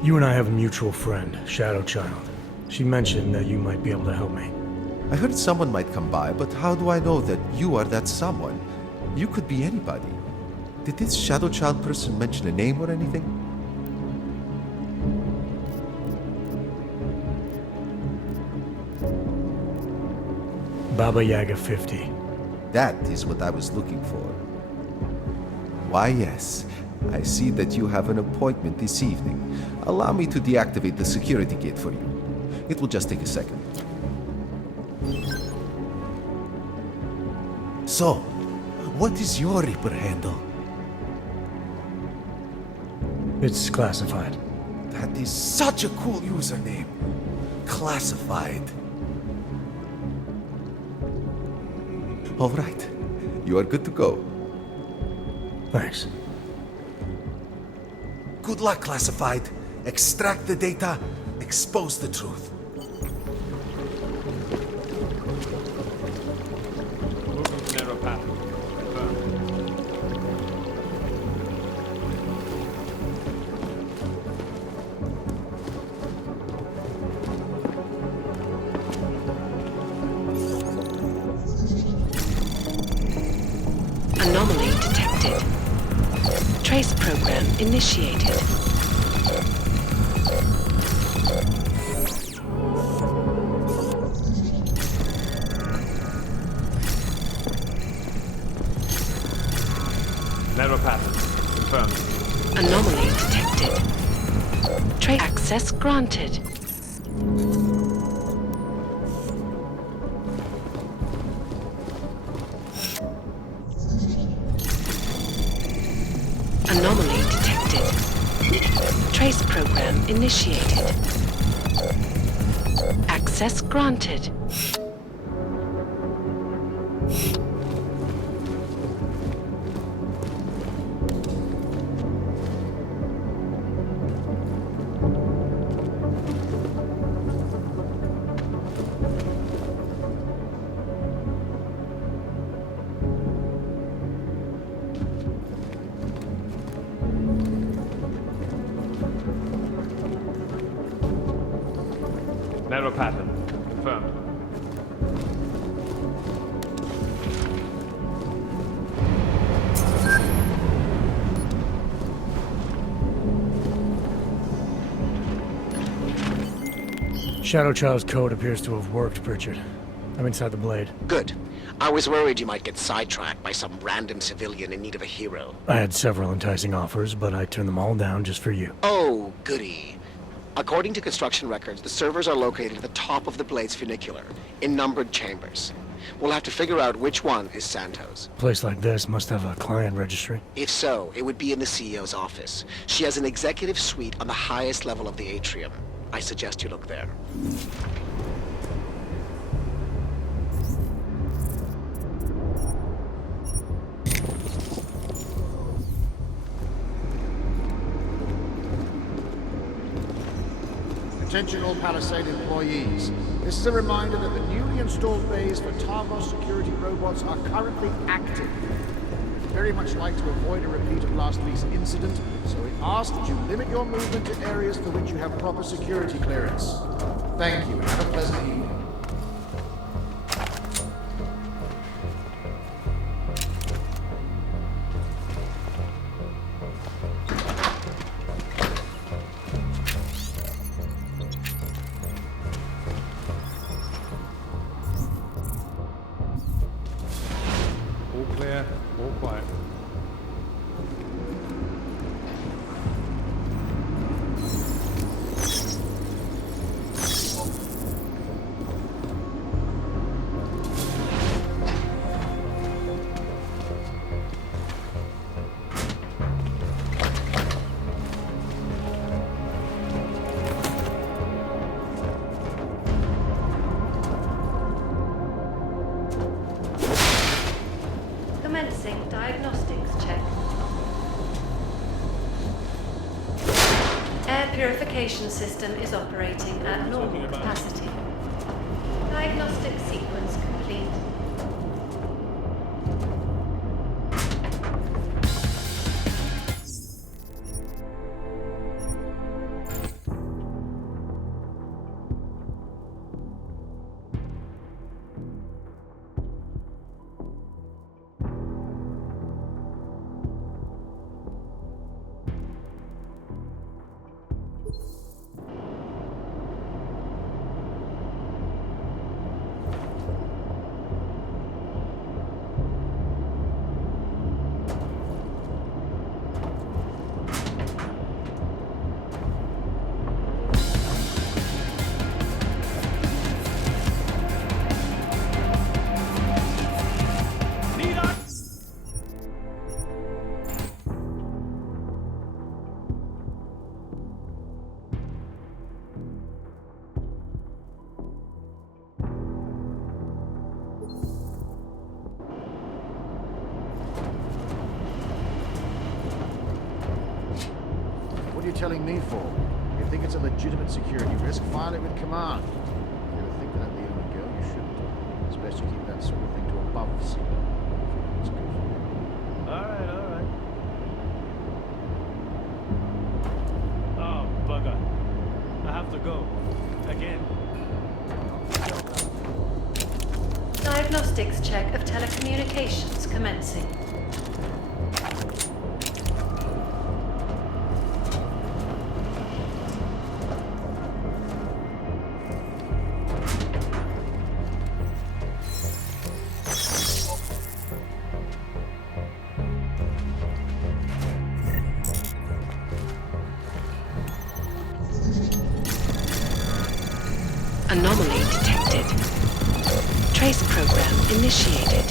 You and I have a mutual friend, Shadow Child. She mentioned that you might be able to help me. I heard someone might come by, but how do I know that you are that someone? You could be anybody. Did this Shadow Child person mention a name or anything? Baba Yaga 50. That is what I was looking for. Why, yes. I see that you have an appointment this evening. Allow me to deactivate the security gate for you. It will just take a second. So, what is your Reaper handle? It's classified. That is such a cool username. Classified. All right. You are good to go. Thanks. Good luck, Classified. Extract the data, expose the truth. Narrow path. Anomaly detected. Trace program initiated. Narrow path. Confirmed. Anomaly detected. Trace access granted. Anomaly detected. Trace program initiated. Access granted. Narrow pattern. Confirmed. Shadow Child's code appears to have worked, Pritchard. I'm inside the blade. Good. I was worried you might get sidetracked by some random civilian in need of a hero. I had several enticing offers, but I turned them all down just for you. Oh, goody. According to construction records, the servers are located at the top of the blade's funicular, in numbered chambers. We'll have to figure out which one is Santos. A place like this must have a client registry. If so, it would be in the CEO's office. She has an executive suite on the highest level of the atrium. I suggest you look there. Attention all Palisade employees. This is a reminder that the newly installed bays for Targos security robots are currently active. We'd very much like to avoid a repeat of last week's incident, so we ask that you limit your movement to areas for which you have proper security clearance. Thank you, and have a pleasant evening. All clear, all quiet. Commencing diagnostics check. Air purification system is operating at normal capacity. Diagnostic sequence complete. What are you telling me for? If you think it's a legitimate security risk, file it with command. If you ever think that the only go, you shouldn't. It's best you keep that sort of thing to above sea level. It's good for you. Alright, alright. Oh, bugger. I have to go. Again. Diagnostics check of telecommunications commencing. Anomaly detected. Trace program initiated.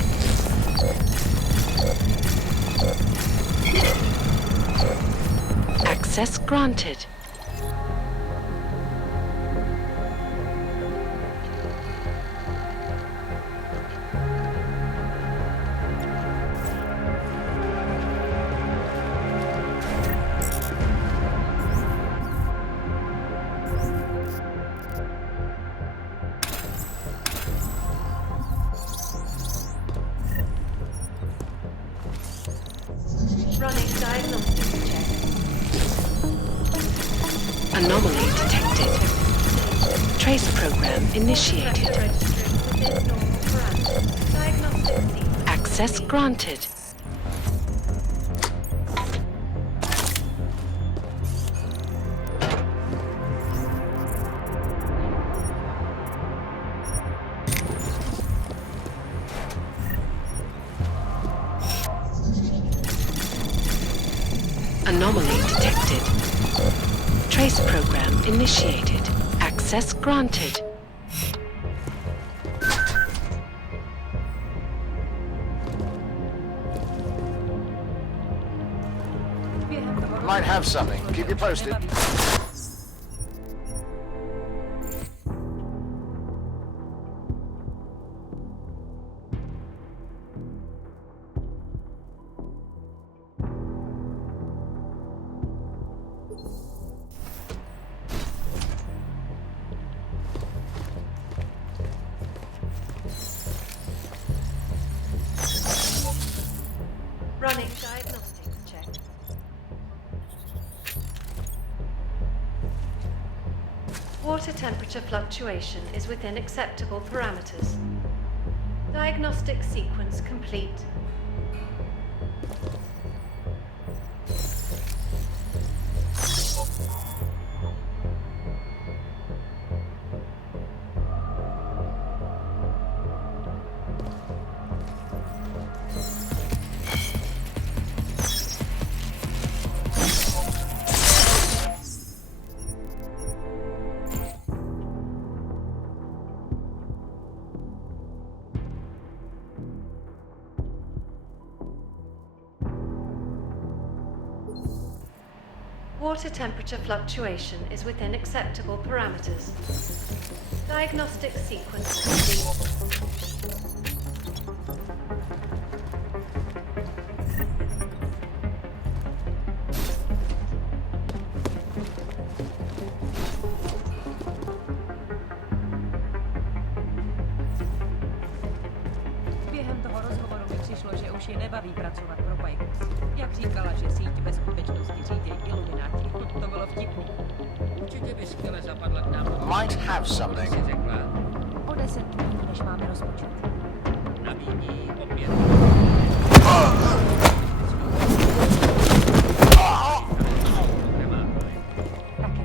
Access granted. Running diagnostics check. Anomaly detected. Trace program initiated. Registering within normal parameters. Diagnostic sequence. Access granted. Anomaly detected. Trace program initiated. Access granted. Might have something. Keep you posted. Running diagnostics check. Water temperature fluctuation is within acceptable parameters. Diagnostic sequence complete. Water temperature fluctuation is within acceptable parameters. Diagnostic sequence complete. Už je nebaví pracovat pro Pajku. Jak říkala, že síť ve skutečnosti řídí ilumináti, to bylo vtipný. Určitě by skvěle zapadla k nám. Might have something. Si řekla, O 10 méně, než máme rozpočet. nabídni opět. Taky.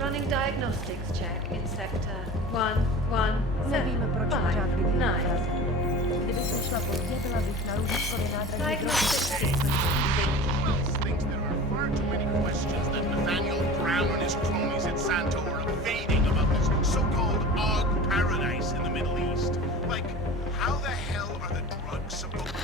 Running diagnostics check in sector 117. Nevíme, proč pořád bydlí v 9. Praze. Kdyby se šla pozdě, byla bych na Růžičkově nádraží Diagnostic sequence. Thinks there are far too many questions that Nathaniel Brown and his cronies at Santo are evading about this so-called Og paradise in the Middle East. Like, how the hell are the drugs supposed to...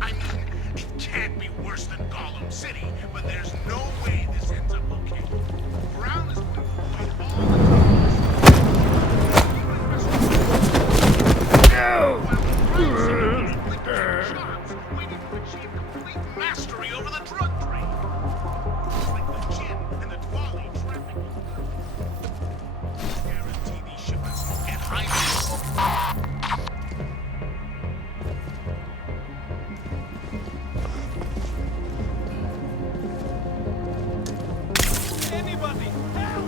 I mean, it can't be worse than Gollum City, but there's no way this ends up okay. Brown is going to avoid all the waiting to achieve complete mastery over the drug trade. It's like the gin and the Dwali trafficking. Guarantee these shipments won't get high. Anybody, help!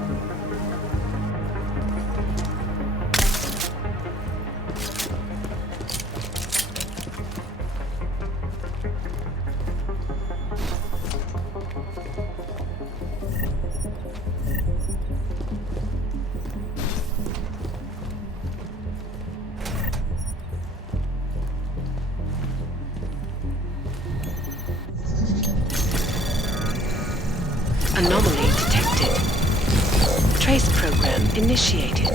Anomaly detected. Trace program initiated.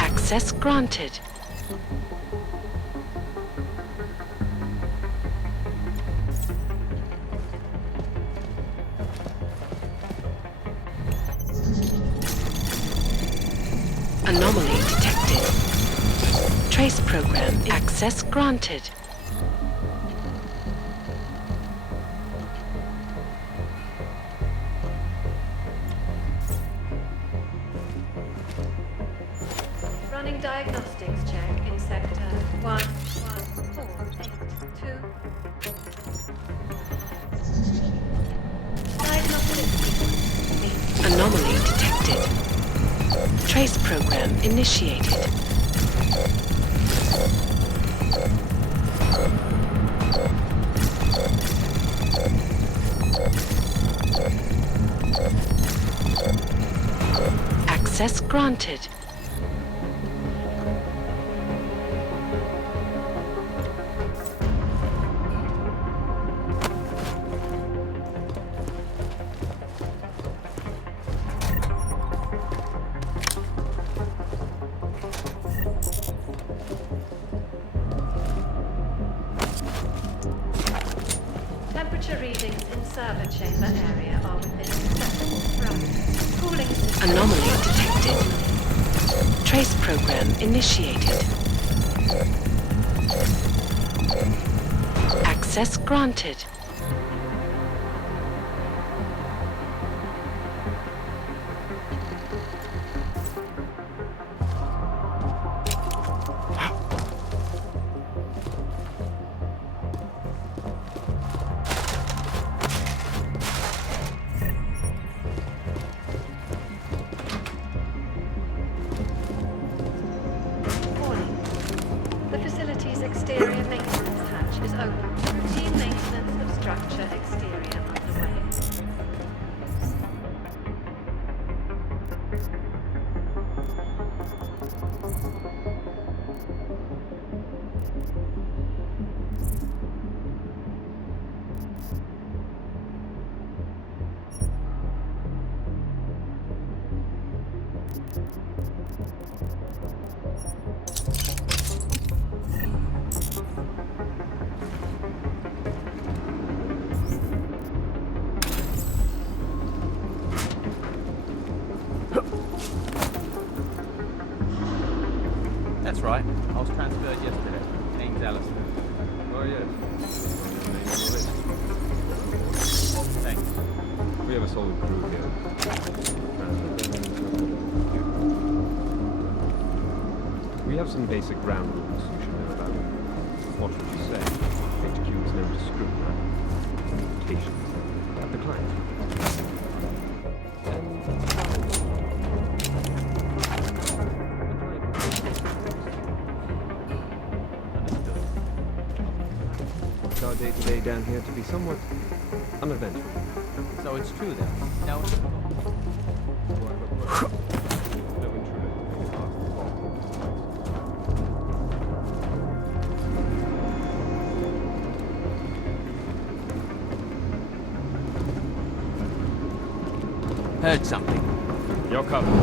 Access granted. Anomaly detected. Trace program access granted. Running diagnostics check in sector 11482. Diagnostic sequence. Anomaly detected. Trace program initiated. Access granted. Temperature readings in server chamber area are within acceptable parameters. Cooling system. Anomaly detected. Trace program initiated. Access granted. Warning. The facility's exterior maintenance hatch is open. Routine maintenance of structure exterior underway. right. I was transferred yesterday. Name's Alistair. Oh, yes. Thanks. We have a solid crew here. We have some basic ground rules you should know about. What would you say? HQ is known to scrutinize communications at the client. Our day-to-day down here to be somewhat uneventful. So it's true then. No. No intruder. It's hard to call. Heard something. You're covered.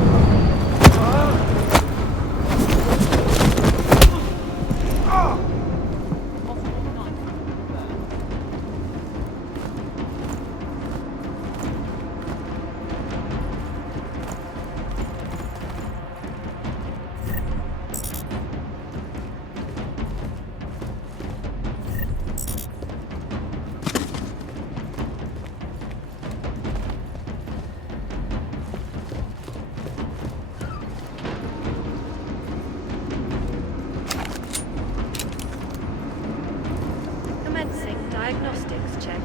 Commencing diagnostics check.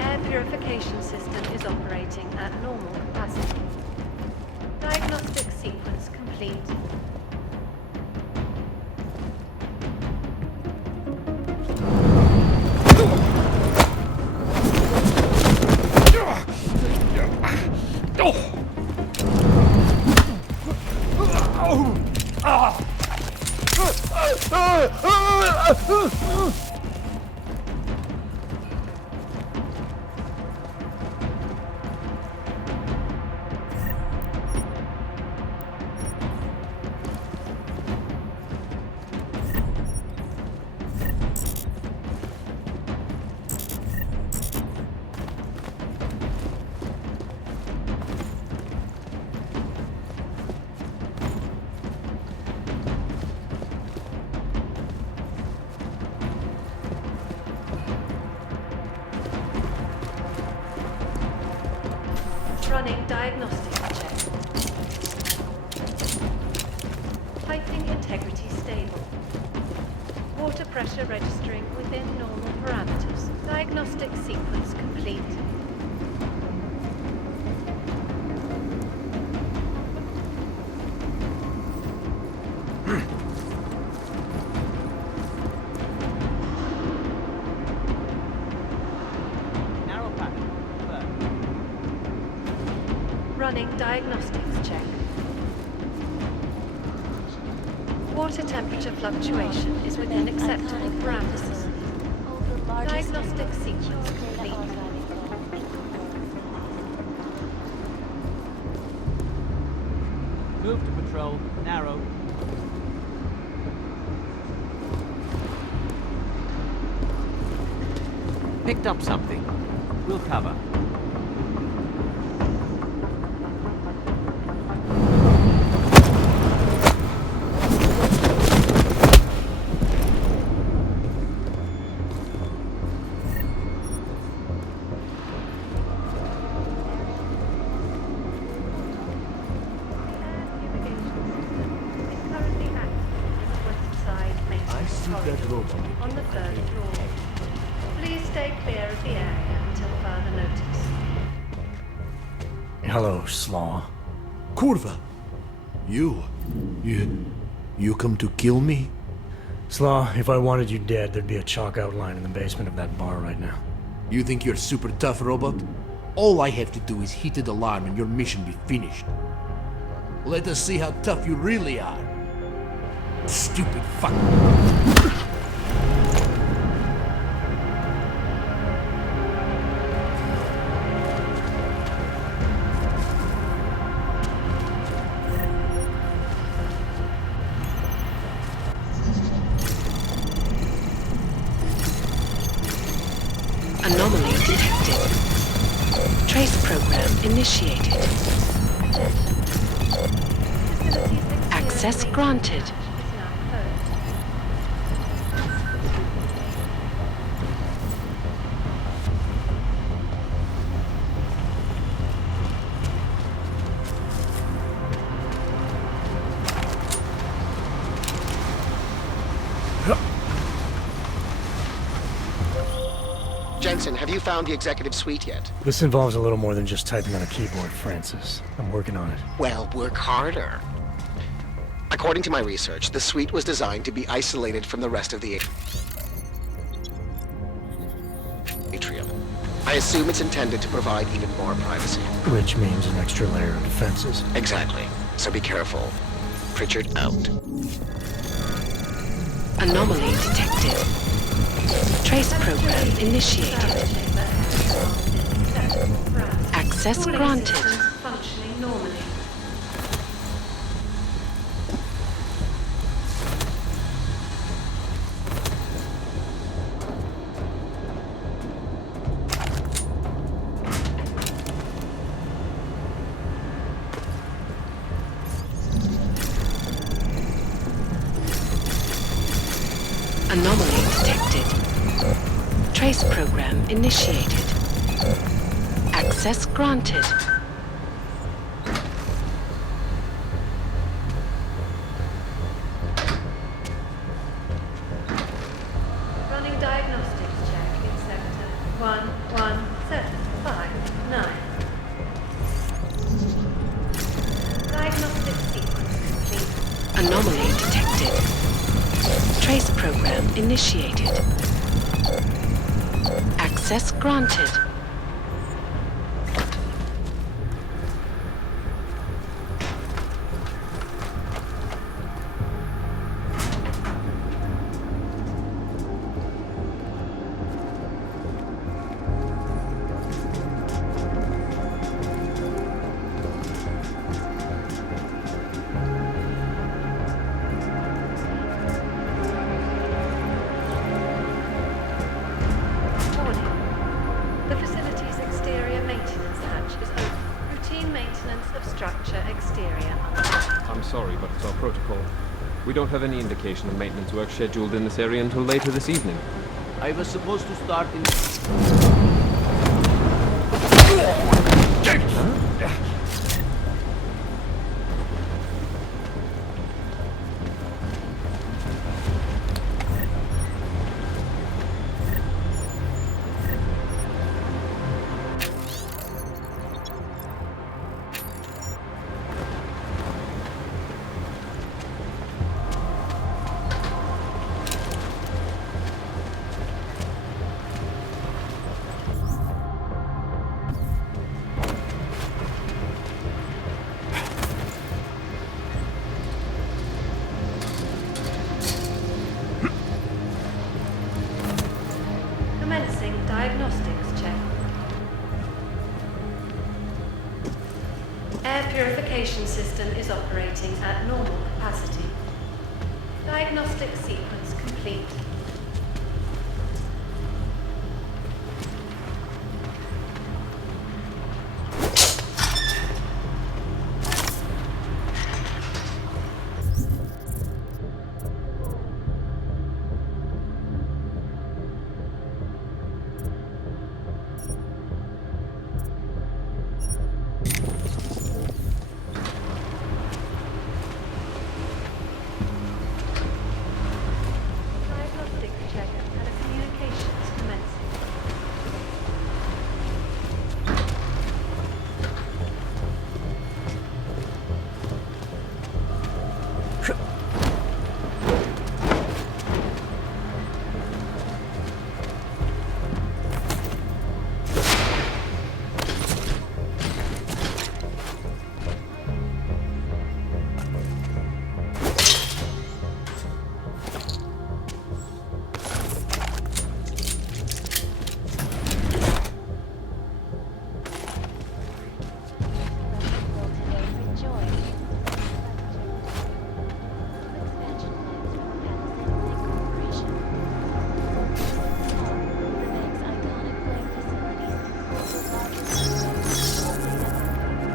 Air purification system is operating at normal capacity. Diagnostic sequence complete. Running diagnostic check. Piping integrity stable. Water pressure registering within normal parameters. Diagnostic sequence complete. Narrow pattern. There. Running diagnostics check. Water temperature fluctuation is within acceptable parameters. Diagnostic sequence complete. Move to patrol. Narrow. Picked up something. We'll cover. On the third floor. Please stay clear of the area until further notice. Hello, Slav. Kurva! You come to kill me? Slav, if I wanted you dead, there'd be a chalk outline in the basement of that bar right now. You think you're super tough, robot? All I have to do is hit the alarm and your mission be finished. Let us see how tough you really are. Stupid fuck. Anomaly detected. Trace program initiated. Access granted. Is now closed. Jensen, have you found the executive suite yet? This involves a little more than just typing on a keyboard, Francis. I'm working on it. Well, work harder. According to my research, the suite was designed to be isolated from the rest of the atrium. I assume it's intended to provide even more privacy. Which means an extra layer of defenses. Exactly. So be careful. Pritchard out. Anomaly detected. Trace program initiated. Access Cooling granted. systems functioning normally. Anomaly detected. Trace program initiated. Access granted. Running diagnostics check in sector 11759. Diagnostic sequence complete. Anomaly detected. Trace program initiated. Access granted. Warning. The facility's exterior maintenance hatch is open. Routine maintenance of structure exterior. I'm sorry, but it's our protocol. We don't have any indication of maintenance work scheduled in this area until later this evening. I was supposed to start in... Commencing diagnostics check. Air purification system is operating at normal capacity. Diagnostic sequence complete. Diagnostic check and communications commencing.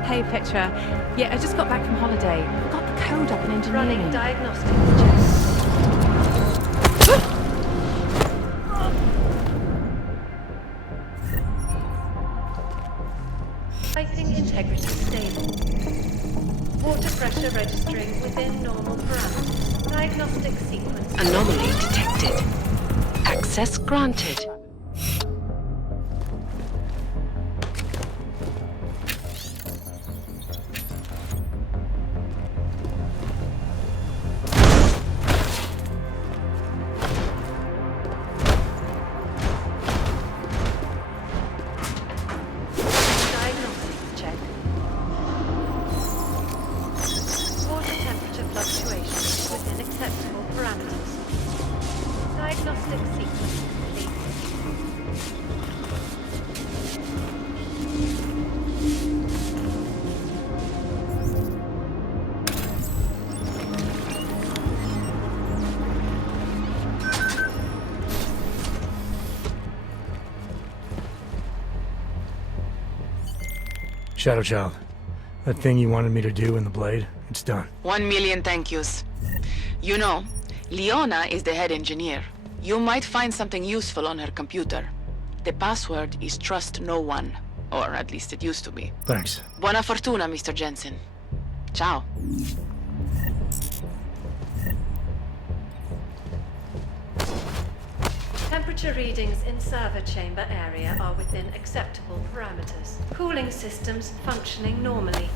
Hey Petra, yeah, I just got back from holiday. Forgot the code up in engineering. Running diagnostics check. Piping integrity stable. Water pressure registering within normal parameters. Diagnostic sequence. Anomaly detected. Access granted. Shadow Child, that thing you wanted me to do in the blade, it's done. 1,000,000 thank yous. You know, Leona is the head engineer. You might find something useful on her computer. The password is trust no one. Or at least it used to be. Thanks. Buona fortuna, Mr. Jensen. Ciao. Temperature readings in server chamber area are within acceptable parameters. Cooling systems functioning normally.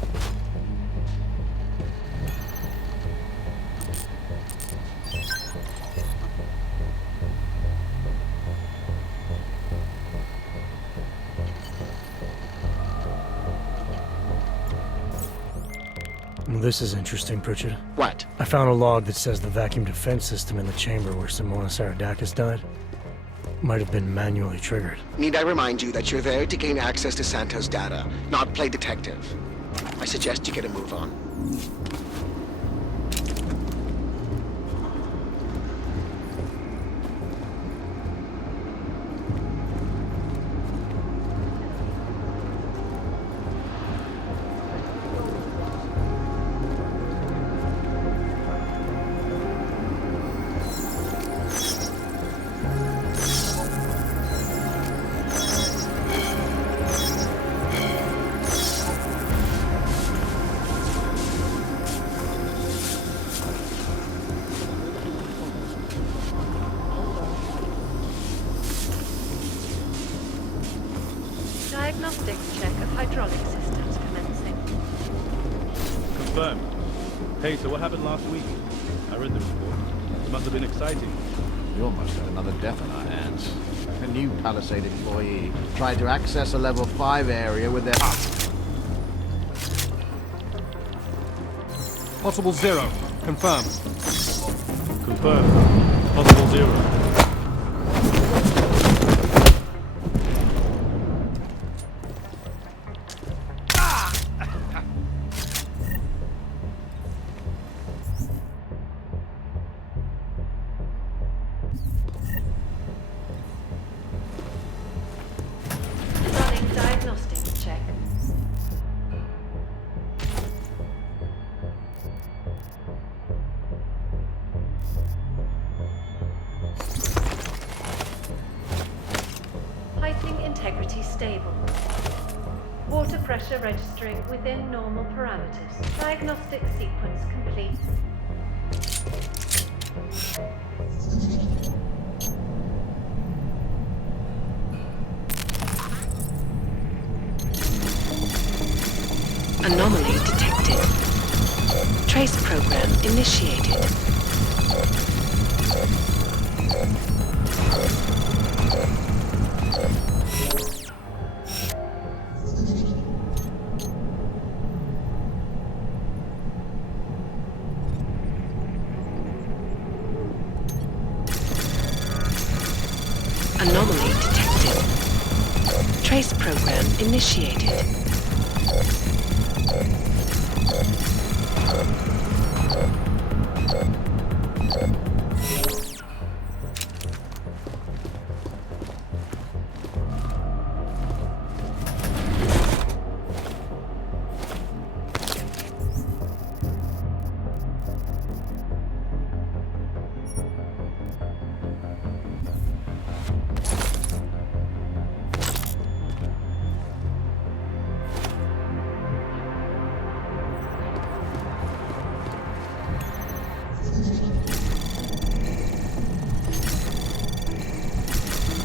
Well, this is interesting, Pritchard. What? I found a log that says the vacuum defense system in the chamber where Simona Saradakis died might have been manually triggered. Need I remind you that you're there to gain access to Santos' data, not play detective? I suggest you get a move on. Diagnostic check of hydraulic systems commencing. Confirmed. Hey, so what happened last week? I read the report. It must have been exciting. We almost had another death on our hands. A new Palisade employee tried to access a level 5 area with their... Possible 0. Confirmed. Confirmed. Possible 0. Running diagnostic check. Piping integrity stable. Water pressure registering within normal parameters. Diagnostic sequence complete. Anomaly detected. Trace program initiated. Anomaly detected. Trace program initiated.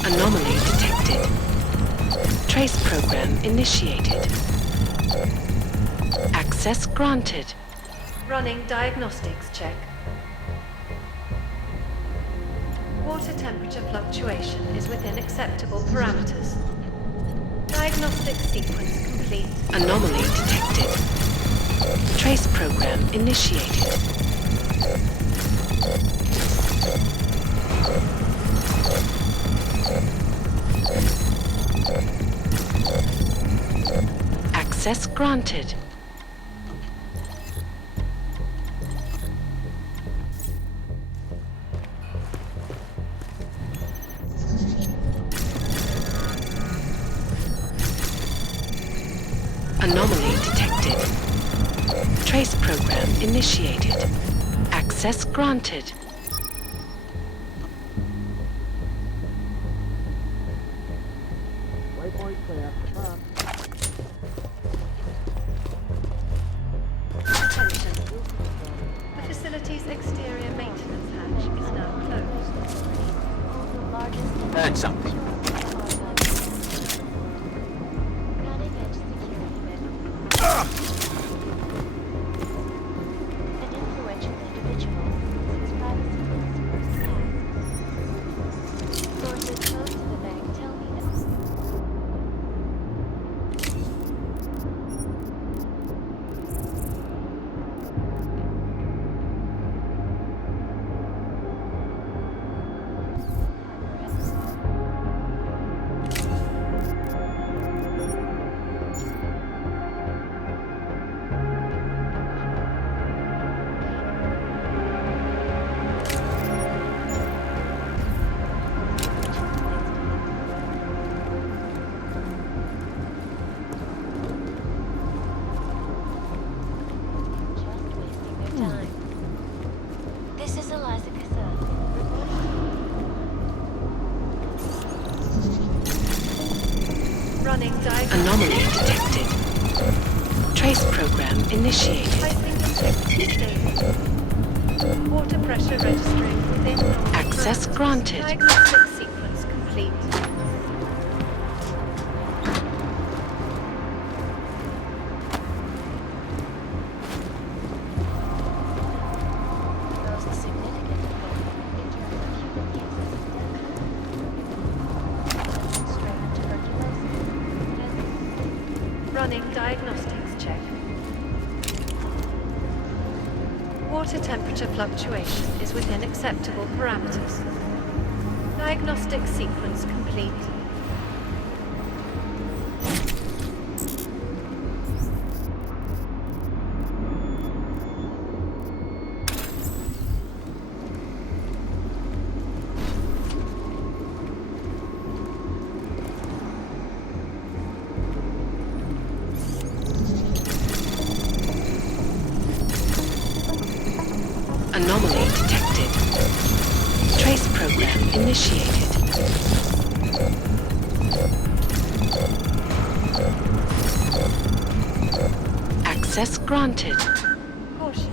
Anomaly detected. Trace program initiated. Access granted. Running diagnostics check. Water temperature fluctuation is within acceptable parameters. Diagnostic sequence complete. Anomaly detected. Trace program initiated. Access granted. Anomaly detected. Trace program initiated. Access granted. Waypoint clear. Confirm. Attention. The facility's exterior maintenance hatch is now closed. Heard something. Anomaly detected. Trace program initiated. Water pressure registering within normal Access parameters. granted. Diagnostic sequence complete. Running diagnostics check. Water temperature fluctuation is within acceptable parameters. Diagnostic sequence complete. Anomaly detected. Trace program initiated. Access granted. Caution.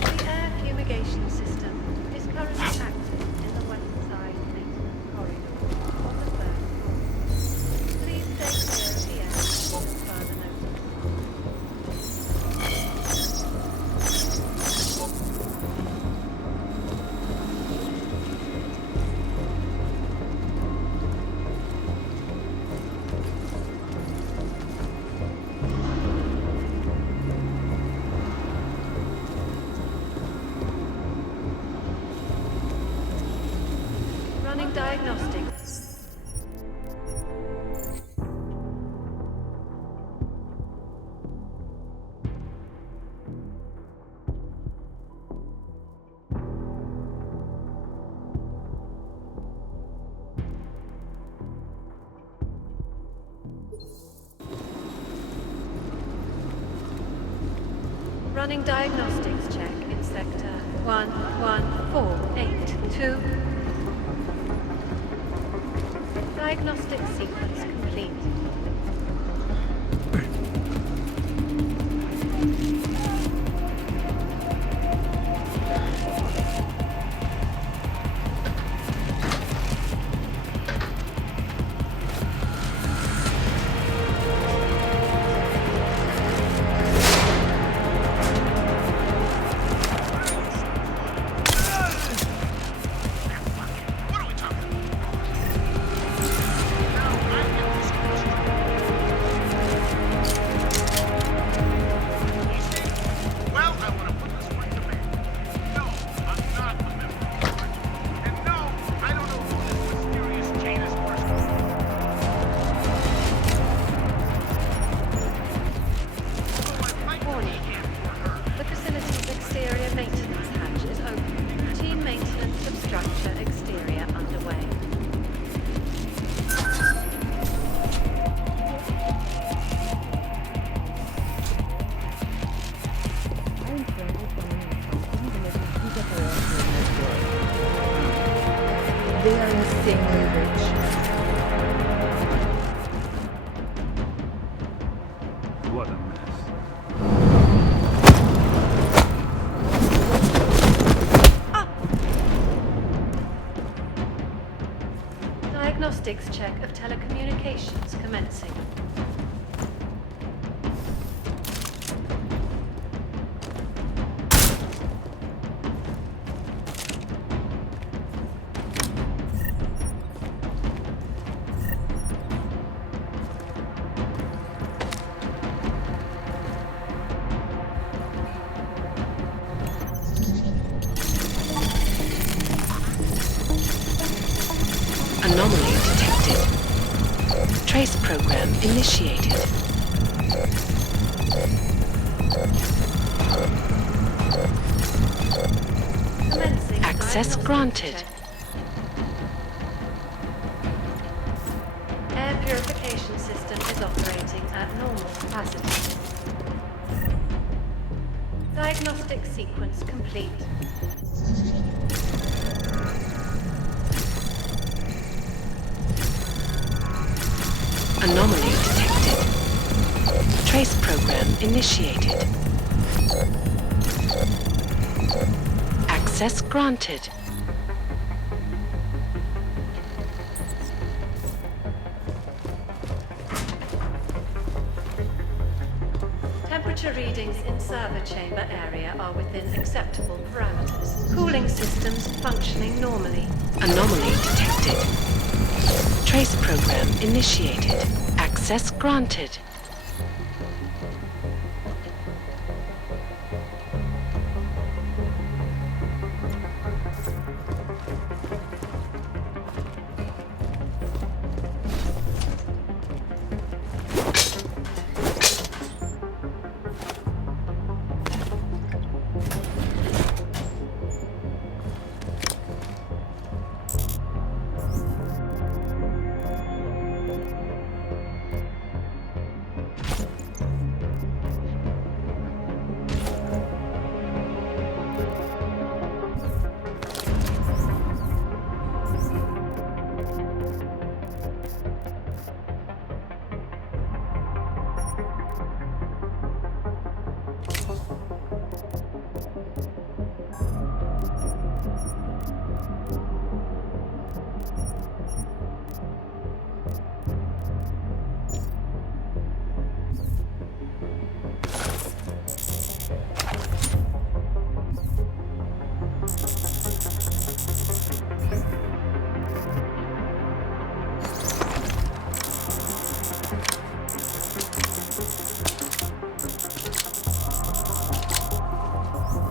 The air fumigation system is currently active in the west side maintenance corridor on the third floor. Please stay clear of the air until further notice. Running diagnostics. Running diagnostics check in sector 11482. Diagnostic sequence complete. What a mess. Diagnostics check of telecommunications commencing. Anomaly detected. Trace program initiated. Commencing Access diagnostics granted. check. Air purification system is operating at normal capacity. Diagnostic sequence complete. Anomaly detected. Trace program initiated. Access granted. Temperature readings in server chamber area are within acceptable parameters. Cooling systems functioning normally. Anomaly detected. Trace program initiated. Access granted.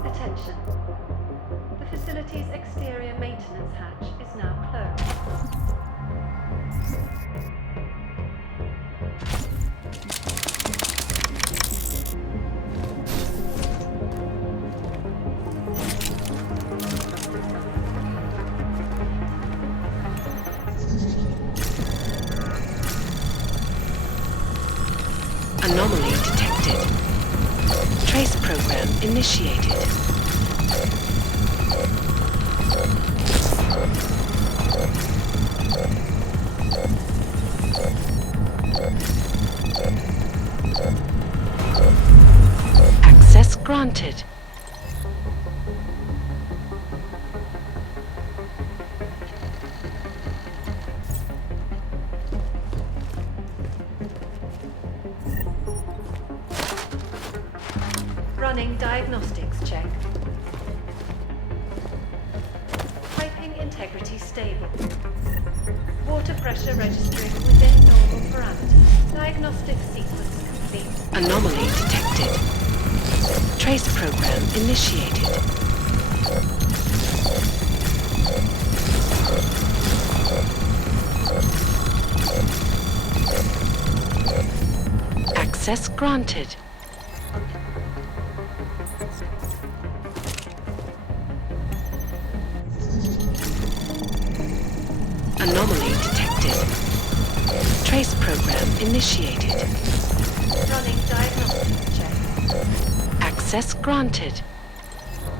Attention. The facility's exterior maintenance hatch is now closed. Anomaly detected. Trace program initiated. Access granted. Running diagnostics check. Piping integrity stable. Water pressure registering within normal parameters. Diagnostic sequence complete. Anomaly detected. Trace program initiated. Access granted. Anomaly detected. Trace program initiated. Running diagnostics check. Access granted.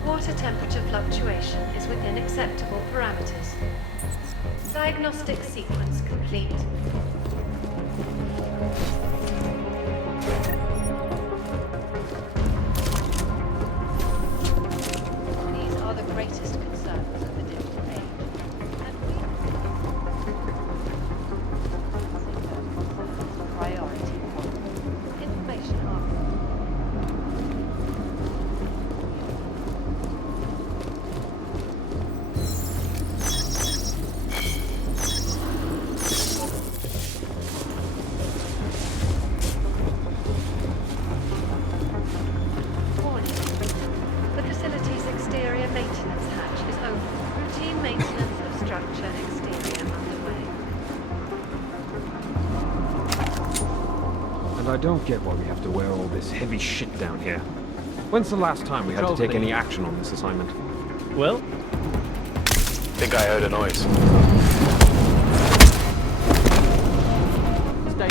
Water temperature fluctuation is within acceptable parameters. Diagnostic sequence complete. These are the greatest concerns of the digital age. And we priority one. Information archive. I don't get why we have to wear all this heavy shit down here. When's the last time we had to take any action on this assignment? Well? Think I heard a noise. Stay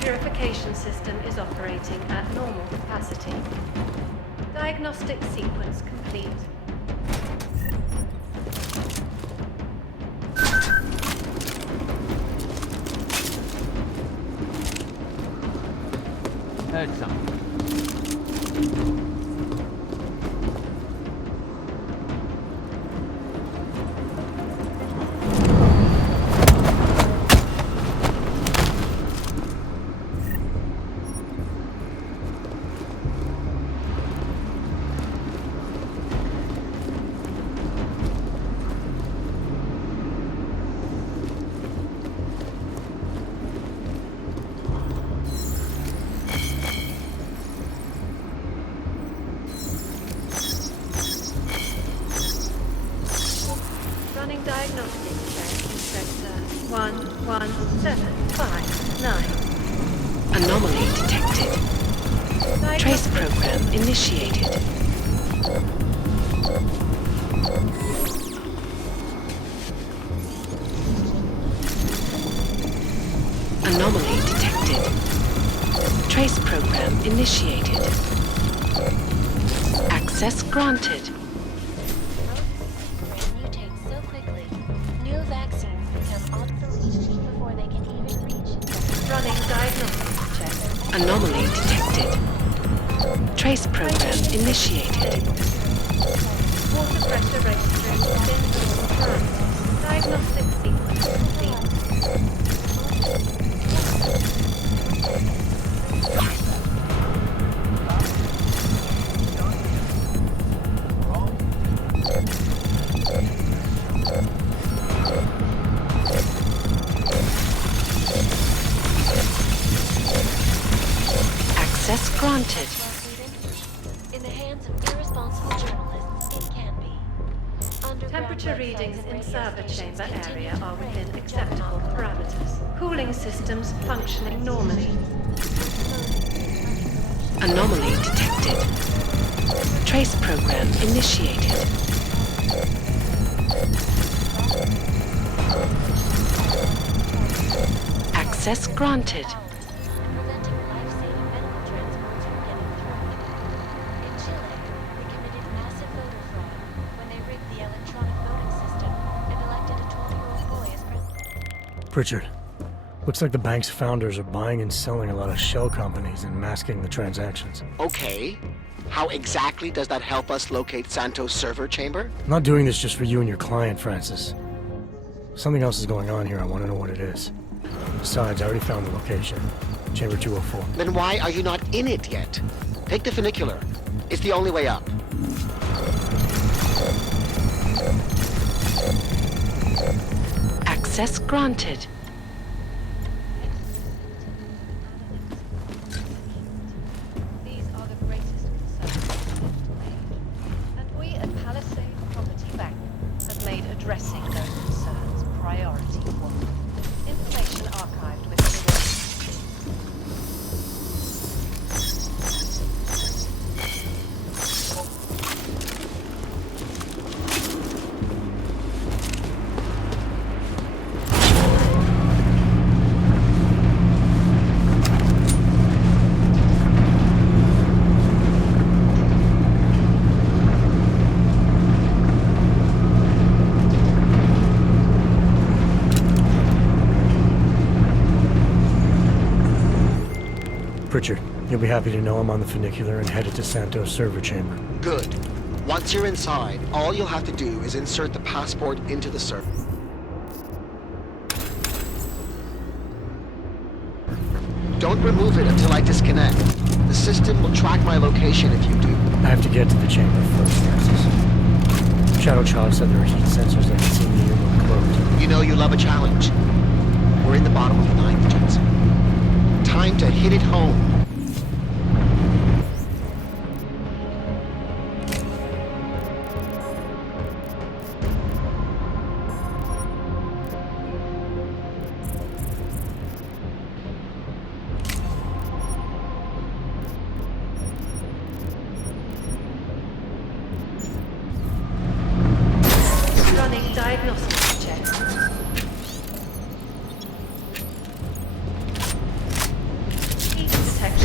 Purification system is operating at normal capacity. Diagnostic sequence complete. Heard something. Running diagnostic check in sector 11759. Anomaly detected. Trace program initiated. Anomaly detected. Trace program initiated. Access granted. Running diagnostic check. Anomaly detected. Trace program initiated. Water pressure registering within normal parameters. Diagnostic sequence complete. Temperature readings in server chamber area are within acceptable parameters. Cooling systems functioning normally. Anomaly detected. Trace program initiated. Access granted. Pritchard, looks like the bank's founders are buying and selling a lot of shell companies and masking the transactions. Okay. How exactly does that help us locate Santo's server chamber? I'm not doing this just for you and your client, Francis. Something else is going on here. I want to know what it is. Besides, I already found the location. Chamber 204. Then why are you not in it yet? Take the funicular. It's the only way up. Access granted. These are the greatest concerns. And we at Palisade Property Bank have made addressing those concerns priority one. Information archived within the Pritchard, you'll be happy to know I'm on the funicular and headed to Santo's server chamber. Good. Once you're inside, all you'll have to do is insert the passport into the server. Don't remove it until I disconnect. The system will track my location if you do. I have to get to the chamber first, Francis. Shadow Child said there are heat sensors that can see me when closed. You know you love a challenge. We're in the bottom of the ninth, Jensen. Time to hit it home. running diagnostics checks. Heat detection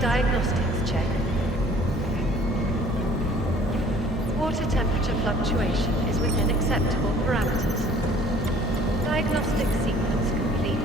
diagnostics check. Water temperature fluctuation is within acceptable parameters. Diagnostic sequence complete.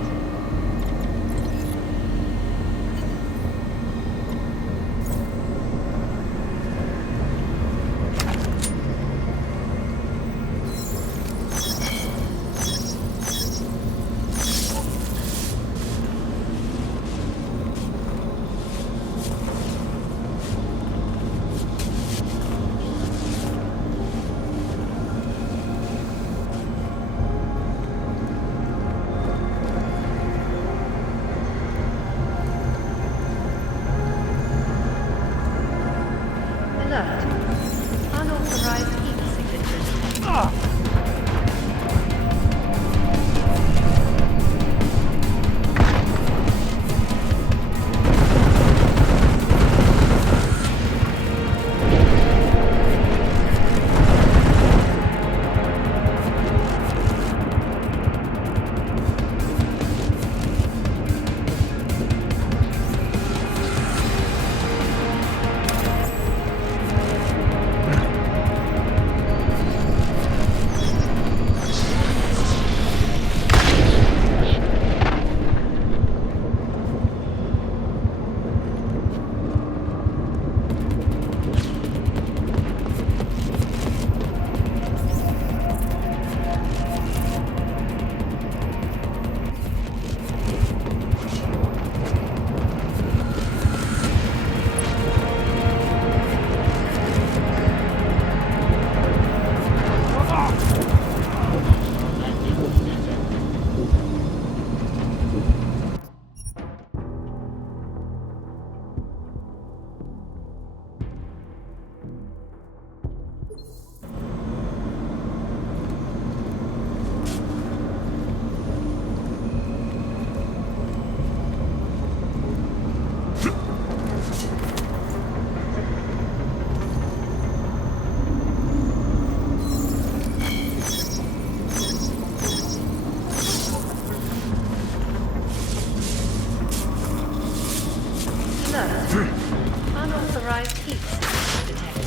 Unauthorized heat signatures. Unauthorized heat detected.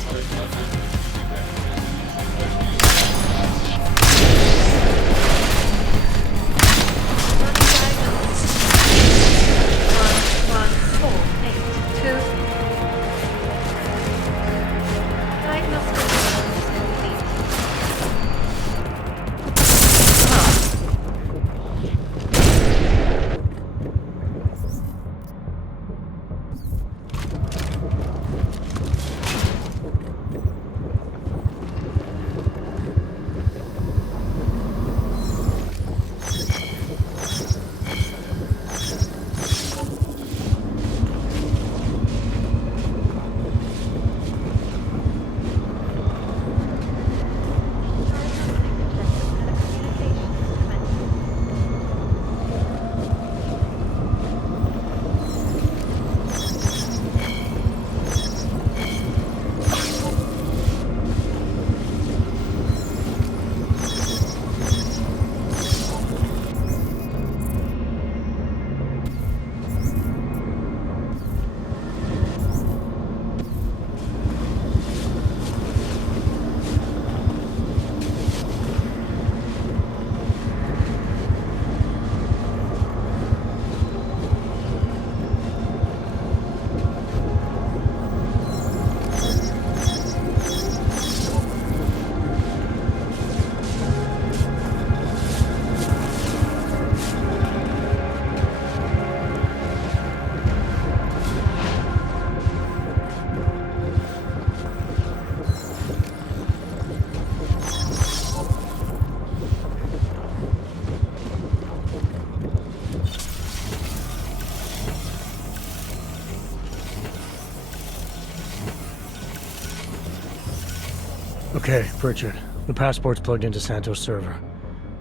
Okay, Pritchard. The passport's plugged into Santos' server.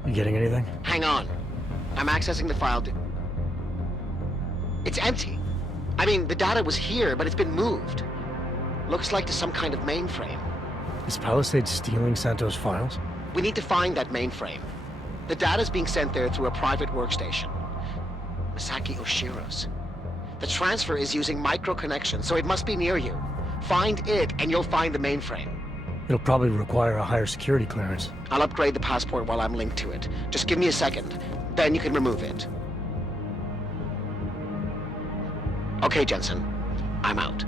You getting anything? Hang on. I'm accessing the file. It's empty. I mean, the data was here, but it's been moved. Looks like to some kind of mainframe. Is Palisade stealing Santos' files? We need to find that mainframe. The data's being sent there through a private workstation. Masaki Oshiro's. The transfer is using micro connections, so it must be near you. Find it, and you'll find the mainframe. It'll probably require a higher security clearance. I'll upgrade the passport while I'm linked to it. Just give me a second. Then you can remove it. Okay, Jensen. I'm out.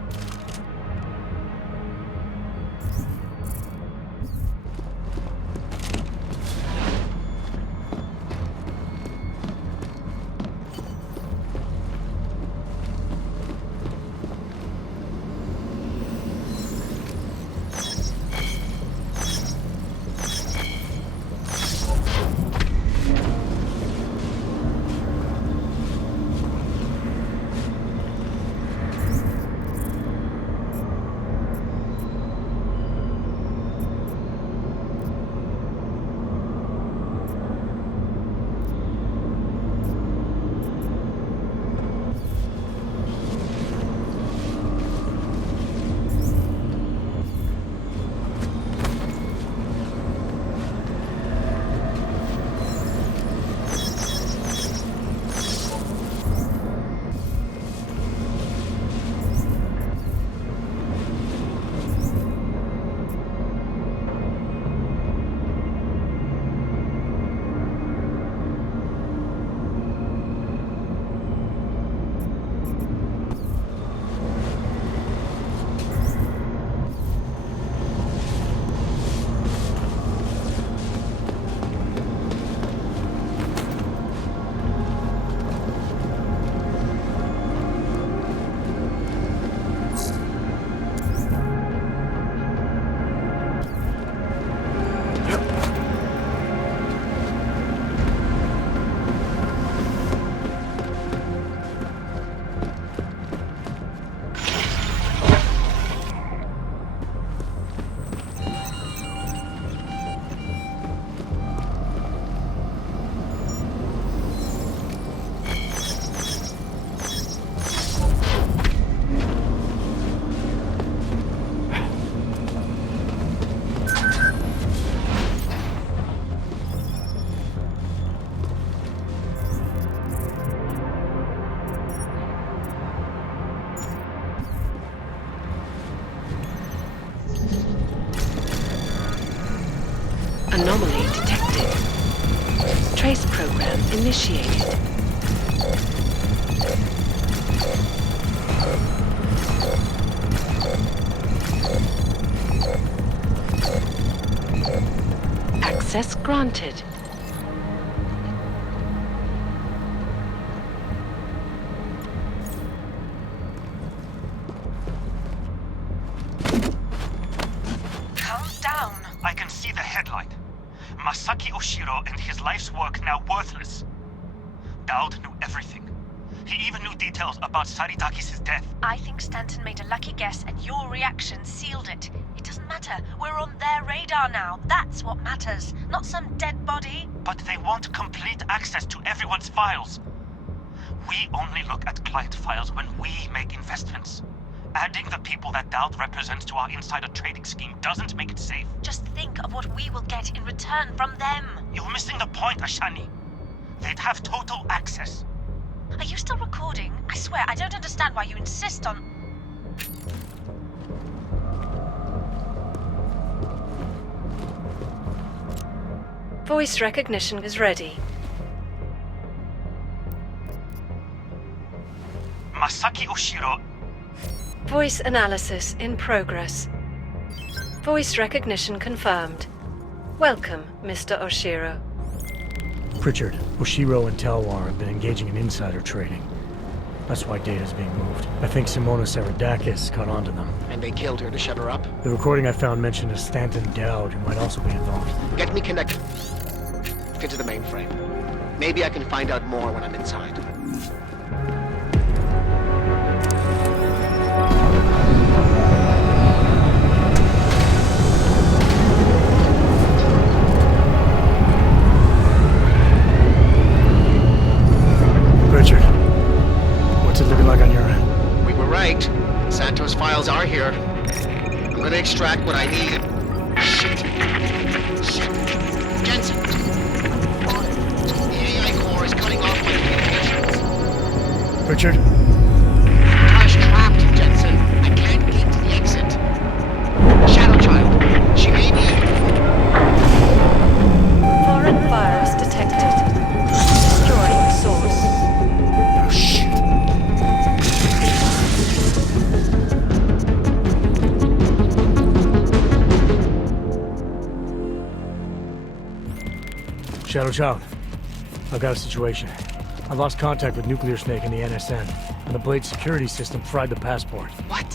Anomaly detected. Trace program initiated. Access granted. Calm down. I can see the headlight. Masaki Oshiro and his life's work now worthless. Dowd knew everything. He even knew details about Saridakis' death. I think Stanton made a lucky guess and your reaction sealed it. It doesn't matter. We're on their radar now. That's what matters. Not some dead body. But they want complete access to everyone's files. We only look at client files when we make investments. Adding the people that Dowd represents to our insider trading scheme doesn't make it safe. Just think of what we will get in return from them. You're missing the point, Ashani. They'd have total access. Are you still recording? I swear, I don't understand why you insist on... Voice recognition is ready. Masaki Oshiro. Voice analysis in progress. Voice recognition confirmed. Welcome, Mr. Oshiro. Pritchard, Oshiro and Talwar have been engaging in insider trading. That's why data's being moved. I think Simona Saridakis caught on to them. And they killed her to shut her up? The recording I found mentioned a Stanton Dowd who might also be involved. Get me connected to the mainframe. Maybe I can find out more when I'm inside. Richard, what's it looking like on your end? We were right. Santos' files are here. I'm gonna extract what I need. Shit. Jensen! The AI core is cutting off my communications. Richard, Shadow Child, I've got a situation. I lost contact with Nuclear Snake and the NSN, and the Blade security system fried the passport. What?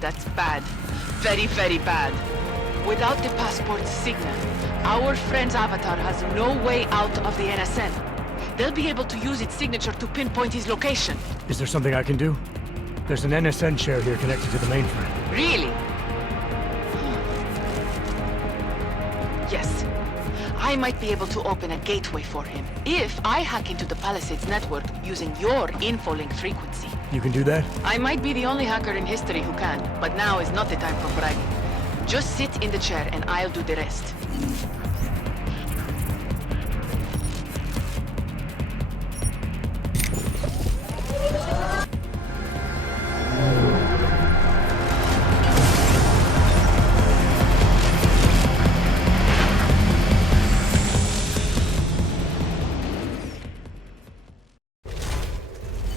That's bad. Very, very bad. Without the passport signal, our friend's avatar has no way out of the NSN. They'll be able to use its signature to pinpoint his location. Is there something I can do? There's an NSN chair here connected to the mainframe. Really? Yes. I might be able to open a gateway for him if I hack into the Palisades network using your infolink frequency. You can do that? I might be the only hacker in history who can, but now is not the time for bragging. Just sit in the chair and I'll do the rest.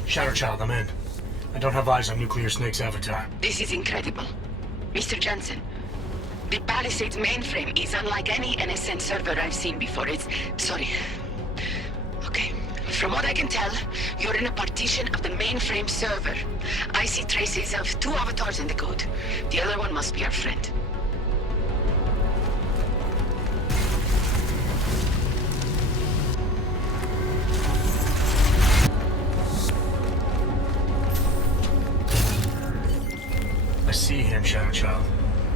Shadow Child, I'm in. I don't have eyes on Nuclear Snake's avatar. This is incredible. Mr. Jensen, the Palisades mainframe is unlike any NSN server I've seen before. Sorry. Okay. From what I can tell, you're in a partition of the mainframe server. I see traces of 2 avatars in the code. The other one must be our friend. I see him, Shadow Child.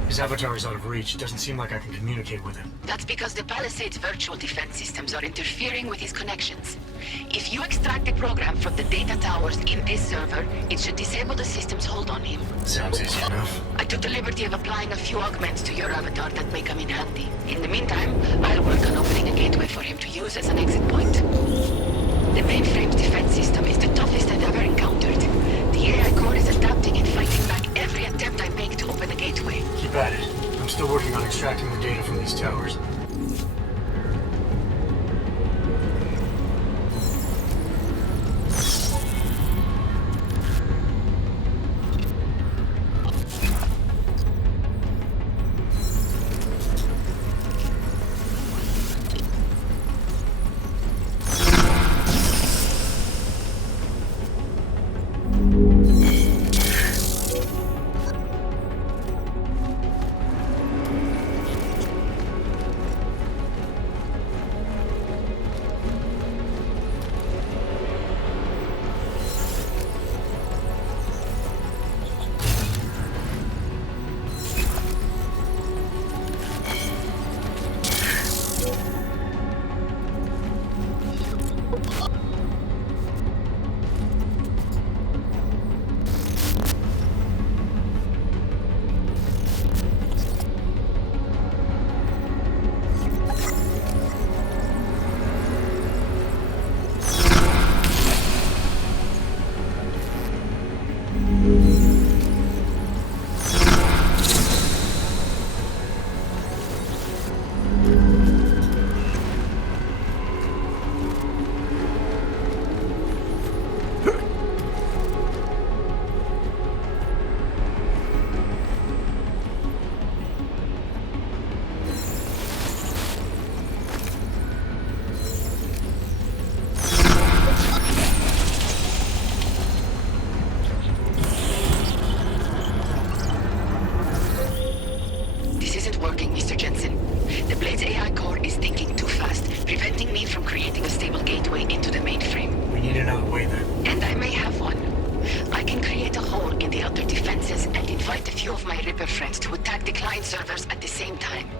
His avatar is out of reach. It doesn't seem like I can communicate with him. That's because the Palisades virtual defense systems are interfering with his connections. If you extract the program from the data towers in this server, it should disable the system's hold on him. Sounds easy enough. I took the liberty of applying a few augments to your avatar that may come in handy. In the meantime, I'll work on opening a gateway for him to use as an exit point. The mainframe's defense system is the toughest I've ever encountered. The AI core is adapting and fighting back every attempt I make to open the gateway. Keep at it. I'm still working on extracting the data from these towers.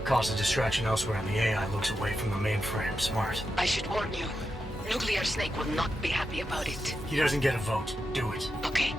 Cause a distraction elsewhere and the AI looks away from the mainframe. Smart. I should warn you. Nuclear Snake will not be happy about it. He doesn't get a vote. Do it. Okay.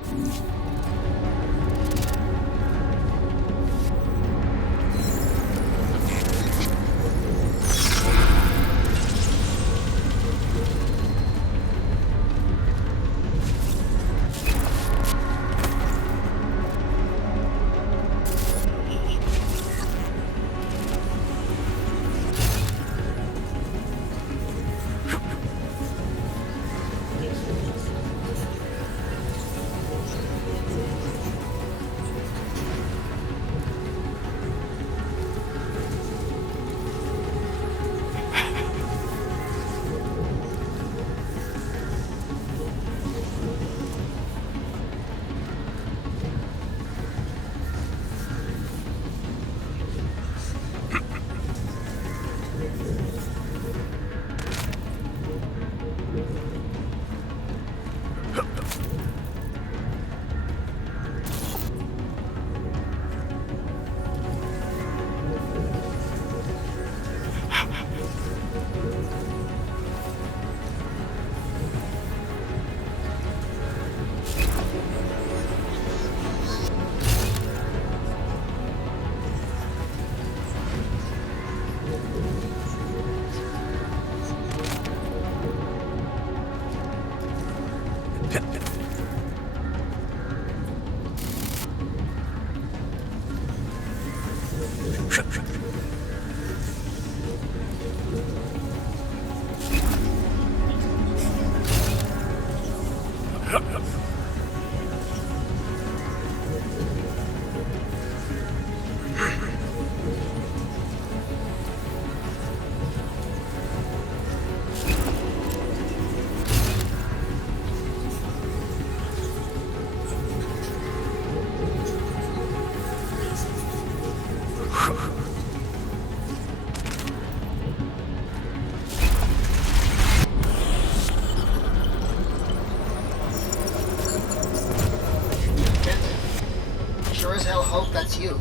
Sure as hell hope that's you.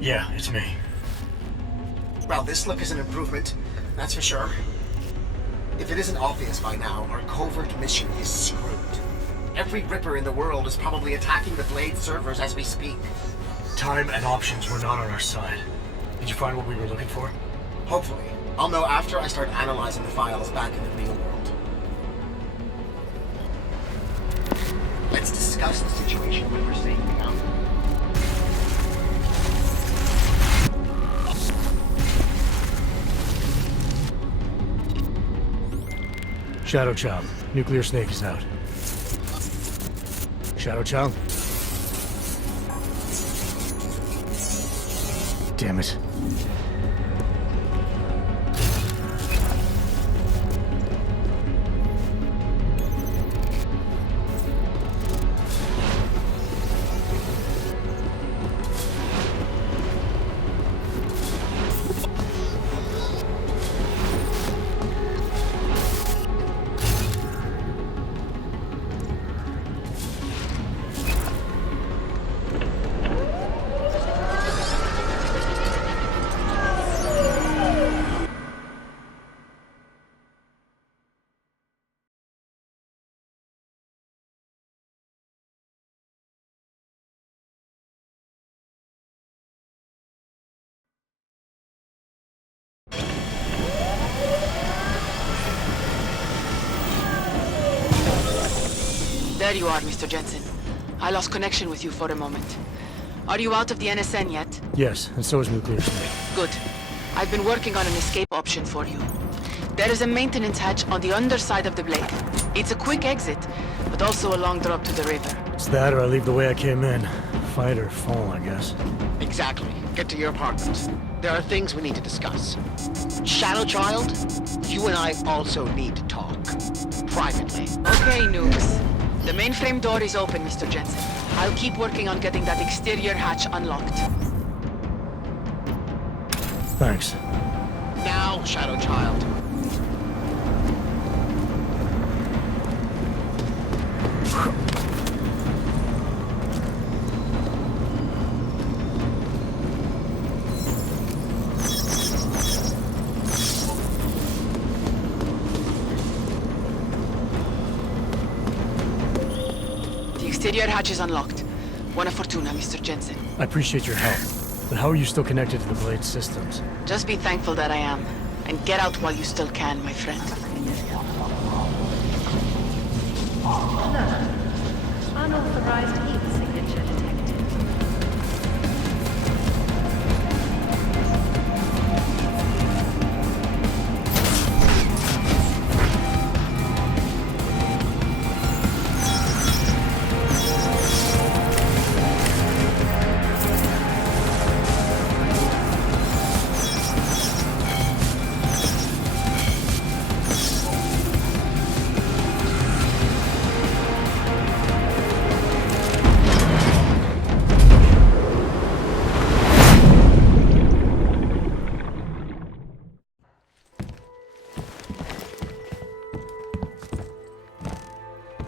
Yeah, it's me. Well, this look is an improvement, that's for sure. If it isn't obvious by now, our covert mission is screwed. Every Ripper in the world is probably attacking the Blade servers as we speak. Time and options were not on our side. Did you find what we were looking for? Hopefully. I'll know after I start analyzing the files back in the real world. Let's discuss the situation when we're safely out. Shadow Child. Nuclear Snake is out. Shadow Child? Damn it. There you are, Mr. Jensen. I lost connection with you for a moment. Are you out of the NSN yet? Yes, and so is Nuclear Snake. Good. I've been working on an escape option for you. There is a maintenance hatch on the underside of the blade. It's a quick exit, but also a long drop to the river. It's that or I leave the way I came in. Fight or fall, I guess. Exactly. Get to your apartment. There are things we need to discuss. Shadow Child, you and I also need to talk. Privately. Okay, noobs. The mainframe door is open, Mr. Jensen. I'll keep working on getting that exterior hatch unlocked. Thanks. Now, Shadow Child. Exterior hatch is unlocked. Buona fortuna, Mr. Jensen. I appreciate your help, but how are you still connected to the Blade systems? Just be thankful that I am, and get out while you still can, my friend. Alert. Unauthorized heat signature detected.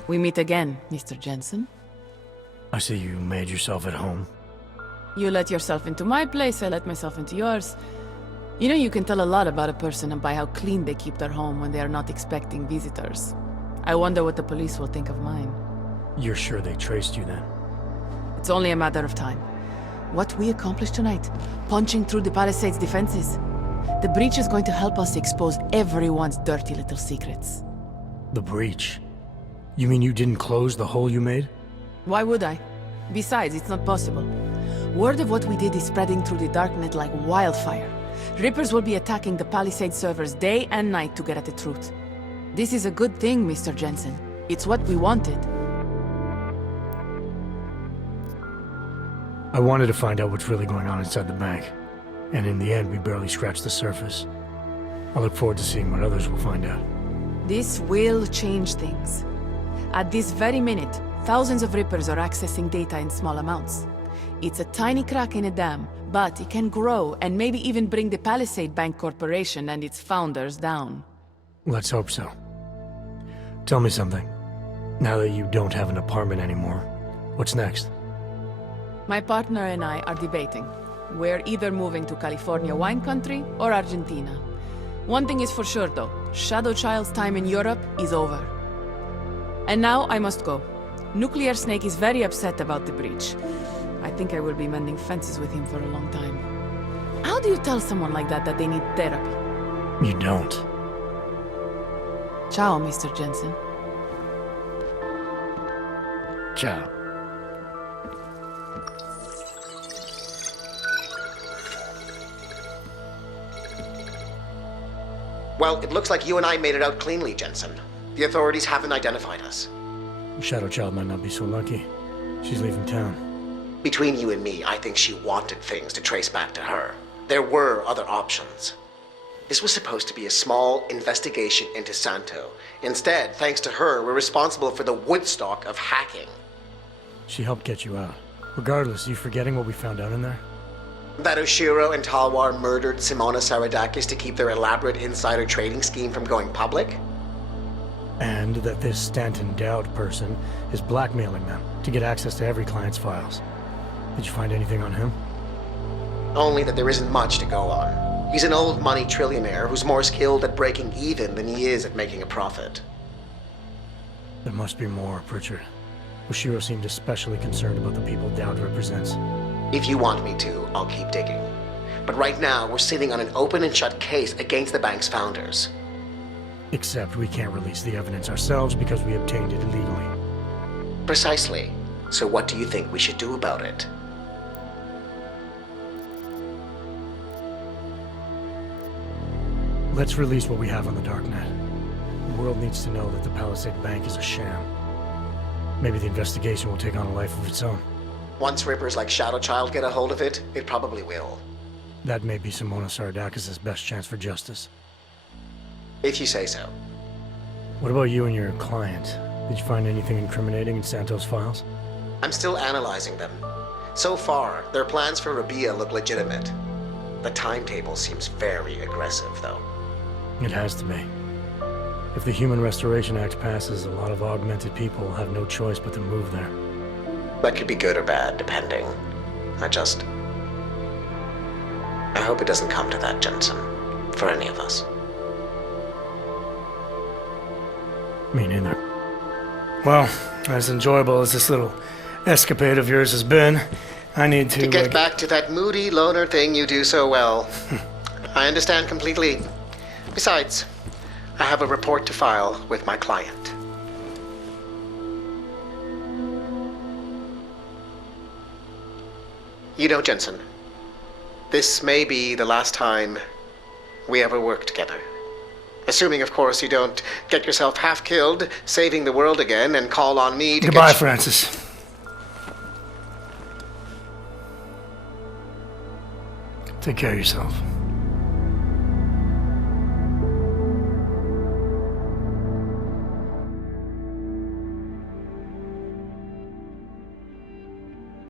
We meet again, Mr. Jensen. I see you made yourself at home. You let yourself into my place, I let myself into yours. You know, you can tell a lot about a person by how clean they keep their home when they are not expecting visitors. I wonder what the police will think of mine. You're sure they traced you then? It's only a matter of time. What we accomplished tonight, punching through the Palisades' defenses. The breach is going to help us expose everyone's dirty little secrets. The breach? You mean you didn't close the hole you made? Why would I? Besides, it's not possible. Word of what we did is spreading through the darknet like wildfire. Rippers will be attacking the Palisade servers day and night to get at the truth. This is a good thing, Mr. Jensen. It's what we wanted. I wanted to find out what's really going on inside the bank. And in the end, we barely scratched the surface. I look forward to seeing what others will find out. This will change things. At this very minute, thousands of Rippers are accessing data in small amounts. It's a tiny crack in a dam, but it can grow and maybe even bring the Palisade Bank Corporation and its founders down. Let's hope so. Tell me something. Now that you don't have an apartment anymore, what's next? My partner and I are debating. We're either moving to California wine country or Argentina. One thing is for sure though, Shadow Child's time in Europe is over. And now I must go. Nuclear Snake is very upset about the breach. I think I will be mending fences with him for a long time. How do you tell someone like that they need therapy? You don't. Ciao, Mr. Jensen. Ciao. Well, it looks like you and I made it out cleanly, Jensen. The authorities haven't identified us. Shadow Child might not be so lucky. She's leaving town. Between you and me, I think she wanted things to trace back to her. There were other options. This was supposed to be a small investigation into Santo. Instead, thanks to her, we're responsible for the Woodstock of hacking. She helped get you out. Regardless, you forgetting what we found out in there? That Oshiro and Talwar murdered Simona Saradakis to keep their elaborate insider trading scheme from going public? And that this Stanton Dowd person is blackmailing them to get access to every client's files. Did you find anything on him? Only that there isn't much to go on. He's an old money trillionaire who's more skilled at breaking even than he is at making a profit. There must be more, Pritchard. Oshiro seemed especially concerned about the people Dowd represents. If you want me to, I'll keep digging. But right now, we're sitting on an open and shut case against the bank's founders. Except we can't release the evidence ourselves because we obtained it illegally. Precisely. So what do you think we should do about it? Let's release what we have on the darknet. The world needs to know that the Palisade Bank is a sham. Maybe the investigation will take on a life of its own. Once Rippers like Shadow Child get a hold of it, it probably will. That may be Simona Saradakis' best chance for justice. If you say so. What about you and your client? Did you find anything incriminating in Santo's files? I'm still analyzing them. So far, their plans for Rabia look legitimate. The timetable seems very aggressive, though. It has to be. If the Human Restoration Act passes, a lot of augmented people will have no choice but to move there. That could be good or bad, depending. I hope it doesn't come to that, Jensen. For any of us. Me neither. Well, as enjoyable as this little escapade of yours has been, I need to... To get back to that moody loner thing you do so well. I understand completely. Besides, I have a report to file with my client. You know, Jensen, this may be the last time we ever work together. Assuming, of course, you don't get yourself half killed, saving the world again, and call on me to Goodbye, Francis. Take care of yourself.